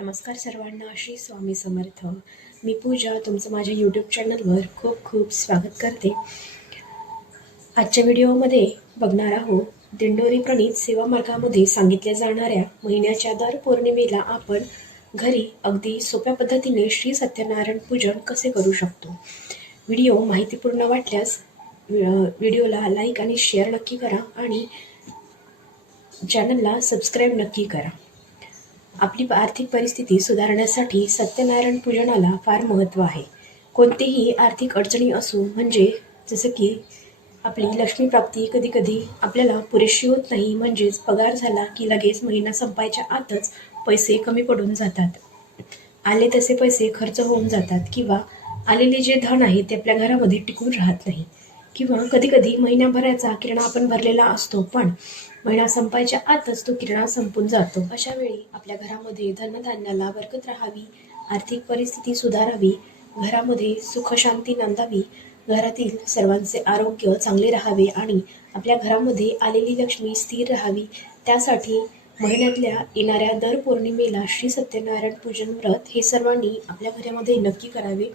नमस्कार सर्वांना श्री स्वामी समर्थ. मी पूजा तुमचं माझ्या यूट्यूब चॅनलवर खूप खूप स्वागत करते. आजच्या व्हिडिओमध्ये बघणार आहोत दिंडोरी प्रणित सेवा मार्गामध्ये सांगितल्या जाणाऱ्या महिन्याच्या दर पौर्णिमेला आपण घरी अगदी सोप्या पद्धतीने श्री सत्यनारायण पूजन कसे करू शकतो? व्हिडिओ माहितीपूर्ण वाटल्यास व्हिडिओला लाईक आणि शेअर नक्की करा आणि चॅनलला सबस्क्राईब नक्की करा. आपली आर्थिक परिस्थिती सुधारण्यासाठी सत्यनारायण पूजनाला फार महत्त्व आहे. कोणतीही आर्थिक अडचणी असो म्हणजे जसं की आपली लक्ष्मीप्राप्ती कधीकधी आपल्याला पुरेशी होत नाही म्हणजेच पगार झाला की लगेच महिना संपायच्या आतच पैसे कमी पडून जातात. आले तसे पैसे खर्च होऊन जातात किंवा आलेले जे धन आहे ते आपल्या घरामध्ये टिकून राहत नाही. किंवा कधी कधी महिन्याभराचा किरणा आपण भरलेला असतो पण महिना संपायच्या आतच तो किरणा संपून जातो. अशा वेळी आपल्या घरामध्ये धनधान्याला बरकत राहावी आर्थिक परिस्थिती सुधारावी घरामध्ये सुखशांती नांदावी घरातील सर्वांचे आरोग्य चांगले राहावे आणि आपल्या घरामध्ये आलेली लक्ष्मी स्थिर राहावी त्यासाठी महिन्यातल्या येणाऱ्या दर पौर्णिमेला श्री सत्यनारायण पूजन व्रत हे सर्वांनी आपल्या घरामध्ये नक्की करावे.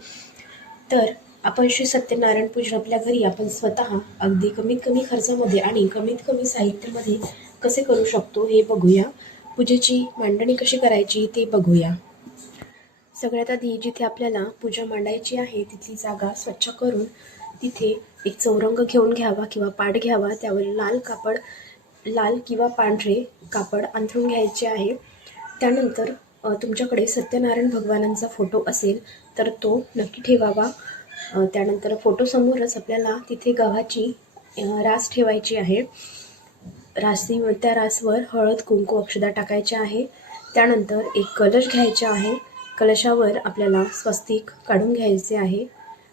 तर आपण श्री सत्यनारायण पूजन आपल्या घरी आपण स्वतः अगदी कमीत कमी खर्चामध्ये आणि कमीत कमी साहित्यामध्ये कसे करू शकतो हे बघूया. पूजेची मांडणी कशी करायची ते बघूया. सगळ्यात आधी जिथे आपल्याला पूजा मांडायची आहे तिथली जागा स्वच्छ करून तिथे एक चौरंग घेऊन घ्यावा किंवा पाट घ्यावा त्यावर लाल कापड लाल किंवा पांढरे कापड अंथरून घ्यायचे आहे. त्यानंतर तुमच्याकडे सत्यनारायण भगवानांचा फोटो असेल तर तो नक्की ठेवावा. त्यानंतर फोटोसमोरच आपल्याला तिथे गव्हाची रास ठेवायची आहे. रासी त्या रासवर हळद कुंकू अक्षदा टाकायच्या आहे. त्यानंतर एक कलश घ्यायचा आहे. कलशावर आपल्याला स्वस्तिक काढून घ्यायचे आहे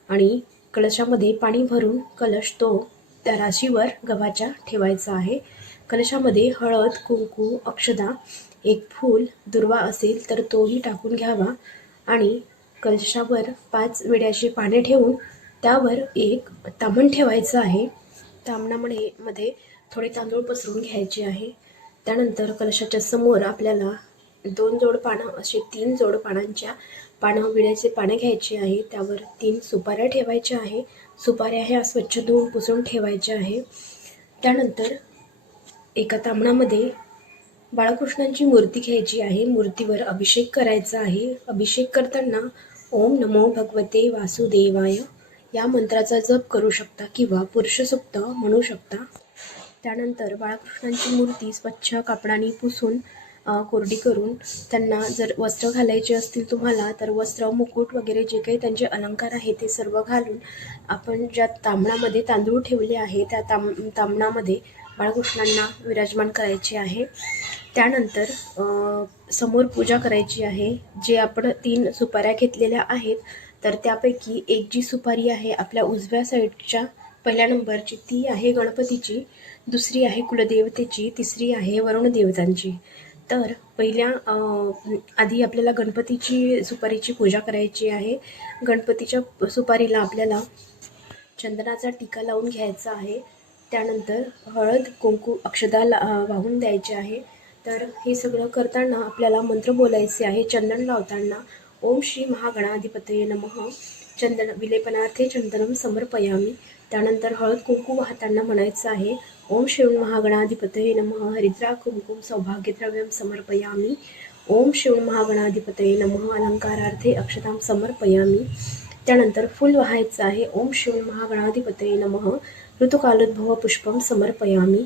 आणि कलशामध्ये पाणी भरून कलश तो त्या राशीवर गव्हाच्या ठेवायचा आहे. कलशामध्ये हळद कुंकू अक्षदा एक फूल दुर्वा असेल तर तोही टाकून घ्यावा आणि कलशावर पाच विड्याचे पाने ठेवून त्यावर एक तामण ठेवायचं आहे. तामणामध्ये मध्ये थोडे तांदूळ पसरून घ्यायचे आहे. त्यानंतर कलशाच्या समोर आपल्याला दोन जोड पानं असे तीन जोड पानांच्या पानं विड्याचे पानं घ्यायचे आहे. त्यावर तीन सुपाऱ्या ठेवायच्या आहे. सुपाऱ्या ह्या स्वच्छ धुवून पुसून ठेवायच्या आहे. त्यानंतर एका तांबणामध्ये बाळकृष्णांची मूर्ती घ्यायची आहे. मूर्तीवर अभिषेक करायचा आहे. अभिषेक करताना ओम नमो भगवते वासुदेवाय. या मंत्राचा जप करू शकता किंवा पुरुषसुक्त म्हणू शकता. त्यानंतर बाळकृष्णांची मूर्ती स्वच्छ कापडाने पुसून कोरडी करून त्यांना जर वस्त्र घालायचे असतील तुम्हाला तर वस्त्र मुकुट वगैरे जे काही त्यांचे अलंकार आहे ते सर्व घालून आपण ज्या तांबणामध्ये तांदूळ ठेवले आहे त्या तांब तांबणामध्ये बाळकृष्णांना विराजमान करायचे आहे. त्यानंतर समोर पूजा करायची आहे. जे आपण तीन सुपाऱ्या घेतलेल्या आहेत तर त्यापैकी एक जी सुपारी आहे आपल्या उजव्या साईडच्या पहिल्या नंबरची ती आहे गणपतीची. दुसरी आहे कुलदेवतेची. तिसरी आहे वरुण देवतांची तर पहिल्या आधी आपल्याला गणपतीची सुपारीची पूजा करायची आहे. गणपतीच्या सुपारीला आपल्याला चंदनाचा टीका लावून घ्यायचा आहे. त्यानंतर हळद कुंकू अक्षदा ला वाहून द्यायचे आहे. तर हे सगळं करताना आपल्याला मंत्र बोलायचे आहे. चंदन लावताना ओम श्री महागणाधिपतये नमः. चंदन विलेपनार्थे चंदनम समर्पयामी. त्यानंतर हळद कुंकू वाहताना म्हणायचं आहे. ओम शिव महागणाधिपतये नमः. हरिद्रा कुंकुम सौभाग्यद्रव्यम समर्पयामी. ओम शिव महागणाधिपतये नमः. अलंकारार्थे अक्षतां समर्पयामी. त्यानंतर फुल वाहायचं आहे. ओम शिव महागणाधिपतये नमः. ऋतुकालोद्भव पुष्पम समर्पयामी.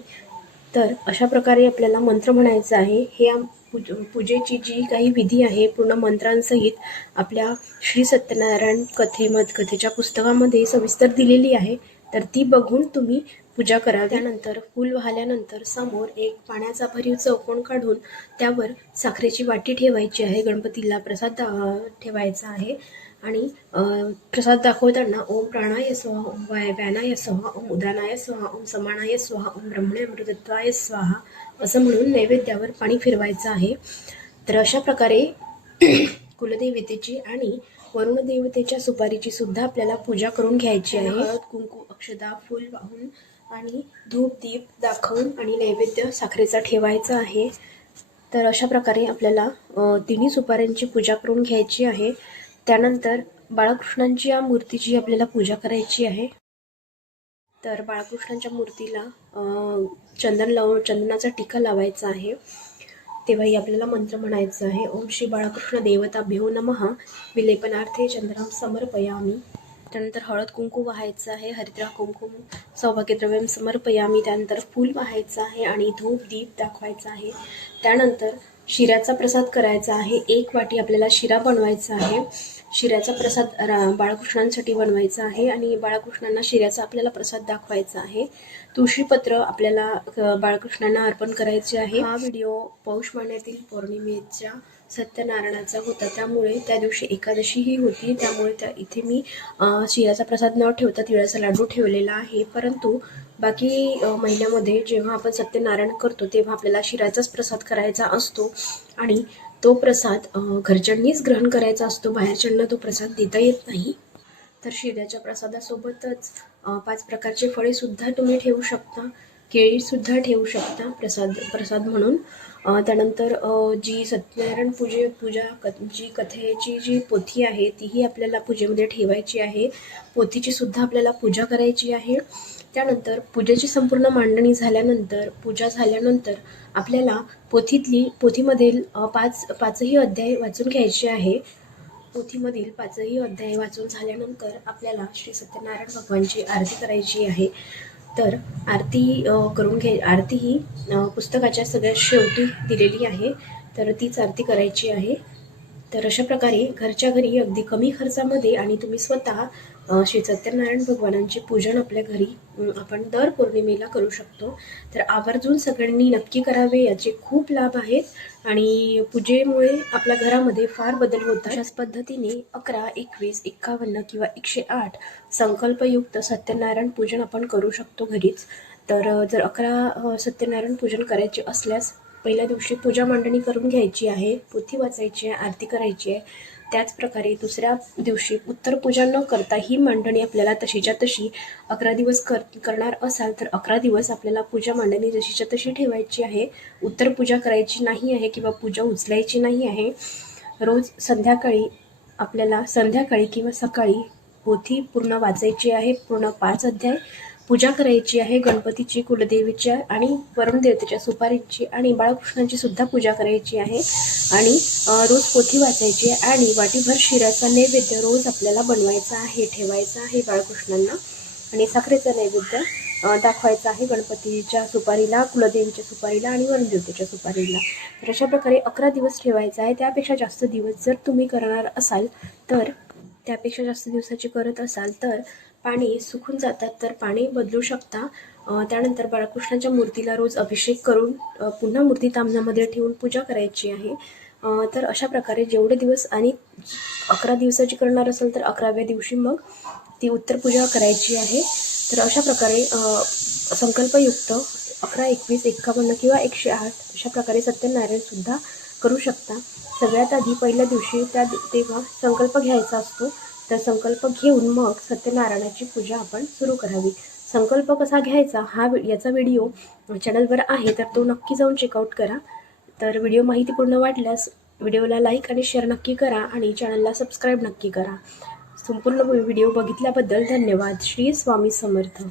तर अशा प्रकारे आपल्याला मंत्र म्हणायचं आहे. हे पूज पूजेची जी काही विधी आहे पूर्ण मंत्रांसहित आपल्या श्री सत्यनारायण कथेमध कथेच्या पुस्तकामध्ये सविस्तर दिलेली आहे. तर ती बघून तुम्ही पूजा करा त्यानंतर फूल वाहल्यानंतर समोर एक पाण्याचा भरीव चौकोन काढून त्यावर साखरेची वाटी ठेवायची आहे. गणपतीला प्रसाद ठेवायचा आहे. आणि प्रसाद दाखवताना ओम प्राणाय स्वाहा ओम वाय व्यानाय स्वाहा ओम उदानाय स्वाहा ओम समानाय स्वाहा ओम ब्रह्मणे अमृतत्वाय स्वाहा असं म्हणून नैवेद्यावर पाणी फिरवायचं आहे. तर अशा प्रकारे कुलदेवतेची आणि वरुण देवतेच्या सुपारीची सुद्धा आपल्याला पूजा करून घ्यायची आहे. हळद कुंकू अक्षदा फूल वाहून आणि धूप दीप दाखवून आणि नैवेद्य साखरेचा ठेवायचा आहे. तर अशा प्रकारे आपल्याला तिन्ही सुपाऱ्यांची पूजा करून घ्यायची आहे. त्यानंतर बाळकृष्णांची या मूर्तीची आपल्याला पूजा करायची आहे. तर बाळकृष्णांच्या मूर्तीला चंदन लावून चंदनाचा टिका लावायचा आहे. तेव्हाही आपल्याला मंत्र म्हणायचं आहे ओम श्री बाळकृष्ण देवता भेव नमः. विलेपनार्थे चंद्राम समर्पयामी. त्यानंतर हळद कुंकू वाहायचं आहे हरिद्रा कुंकुम सौभाग्यद्रव्यम समर्पयामी त्यानंतर फूल वाहायचं आहे आणि धूप दीप दाखवायचा आहे. त्यानंतर शिऱ्याचा प्रसाद करायचा आहे. एक वाटी आपल्याला शिरा बनवायचा आहे. शिऱ्याचा प्रसाद रा बाळकृष्णांसाठी बनवायचा आहे आणि बाळकृष्णांना शिऱ्याचा आपल्याला प्रसाद दाखवायचा आहे. तुळशीपत्र आपल्याला बाळकृष्णांना अर्पण करायचे आहे. हा व्हिडिओ पौष महिन्यातील पौर्णिमेच्या सत्यनारायणाचा होता. त्यामुळे त्या दिवशी एकादशीही होती. त्यामुळे त्या इथे मी शिराचा प्रसाद न ठेवता तिळाचा लाडू ठेवलेला आहे. परंतु बाकी महिन्यामध्ये जेव्हा आपण सत्यनारायण करतो तेव्हा आपल्याला शिराचाच प्रसाद करायचा असतो. आणि तो प्रसाद घरच्यांनीच ग्रहण करायचा असतो. बाहेरच्यांना तो प्रसाद देता येत नाही. तर शिऱ्याच्या प्रसादासोबतच पाच प्रकारचे फळेसुद्धा तुम्ही ठेवू शकता. केळीसुद्धा ठेवू शकता प्रसाद प्रसाद म्हणून. त्यानंतर जी सत्यनारायण पूजे पूजा क जी कथेची जी पोथी आहे तीही आपल्याला पूजेमध्ये ठेवायची आहे. पोथीची सुद्धा आपल्याला पूजा करायची आहे. त्यानंतर पूजेची संपूर्ण मांडणी झाल्यानंतर पूजा झाल्यानंतर आपल्याला पोथीतली पोथीमधील पाच पाचही अध्याय वाचून घ्यायचे आहे. पोथीमधील पाचही अध्याय वाचून झाल्यानंतर आपल्याला श्री सत्यनारायण भगवानची आरती करायची आहे. तर आरती करून घे आरती ही पुस्तकाच्या सगळ्यात शेवटी दिलेली आहे. तर तीच आरती करायची आहे. तर अशा प्रकारे घरच्या घरी अगदी कमी खर्चामध्ये आणि तुम्ही स्वतः श्री सत्यनारायण भगवानांचे पूजन आपल्या घरी आपण दर पौर्णिमेला करू शकतो. तर आवर्जून सगळ्यांनी नक्की करावे याचे खूप लाभ आहेत आणि पूजेमुळे आपल्या घरामध्ये फार बदल होतात. अशाच पद्धतीने अकरा एकवीस एक्कावन्न किंवा एकशे आठ संकल्पयुक्त सत्यनारायण पूजन आपण करू शकतो घरीच. तर जर अकरा सत्यनारायण पूजन करायचे असल्यास पहिल्या दिवशी पूजा मांडणी करून घ्यायची आहे पोथी वाचायची आहे आरती करायची आहे. त्याचप्रकारे दुसऱ्या दिवशी उत्तर पूजा न करता ही मांडणी आपल्याला तशीच्या तशी अकरा दिवस कर करणार असाल तर अकरा दिवस आपल्याला पूजा मांडणी जशीच्या तशी ठेवायची आहे. उत्तर पूजा करायची नाही आहे किंवा पूजा उचलायची नाही आहे. रोज संध्याकाळी आपल्याला संध्याकाळी किंवा सकाळी पोथी पूर्ण वाचायची आहे पूर्ण पाच अध्याय. पूजा करायची आहे गणपतीची कुलदेवीच्या आणि वरुण देवतेच्या सुपारीची आणि बाळकृष्णांची सुद्धा पूजा करायची आहे. आणि रोज पोथी वाचायची आहे आणि वाटीभर शिऱ्याचा नैवेद्य रोज आपल्याला बनवायचा आहे ठेवायचा आहे बाळकृष्णांना. आणि साखरेचा नैवेद्य दाखवायचा आहे गणपतीच्या सुपारीला कुलदेवीच्या सुपारीला आणि वरुणदेवतेच्या सुपारीला. तर अशा प्रकारे अकरा दिवस ठेवायचा आहे. त्यापेक्षा जास्त दिवस जर तुम्ही करणार असाल तर त्यापेक्षा जास्त दिवसाची करत असाल तर पाणी सुकून जातात तर पाणी बदलू शकता. त्यानंतर बाळकृष्णाच्या मूर्तीला रोज अभिषेक करून पुन्हा मूर्ती तामणामध्ये ठेवून पूजा करायची आहे. तर अशा प्रकारे जेवढे दिवस आणि अकरा दिवसाची करणार असेल तर अकराव्या दिवशी मग ती उत्तर पूजा करायची आहे. तर अशा प्रकारे संकल्पयुक्त अकरा एकवीस एक्कावन्न किंवा एकशे आठ अशा प्रकारे सत्यनारायणसुद्धा करू शकता. सगळ्यात आधी पहिल्या दिवशी त्या तेव्हा संकल्प घ्यायचा असतो. तर संकल्प घेऊन मग सत्यनारायणाची पूजा आपण सुरू करावी. संकल्प कसा घ्यायचा? हा वि- याचा व्हिडिओ चॅनलवर आहे तर तो नक्की जाऊन चेकआउट करा. तर व्हिडिओ माहितीपूर्ण वाटल्यास व्हिडिओला लाईक आणि शेअर नक्की करा आणि चॅनलला सबस्क्राईब नक्की करा. संपूर्ण व्हिडिओ बघितल्याबद्दल धन्यवाद. श्री स्वामी समर्थ.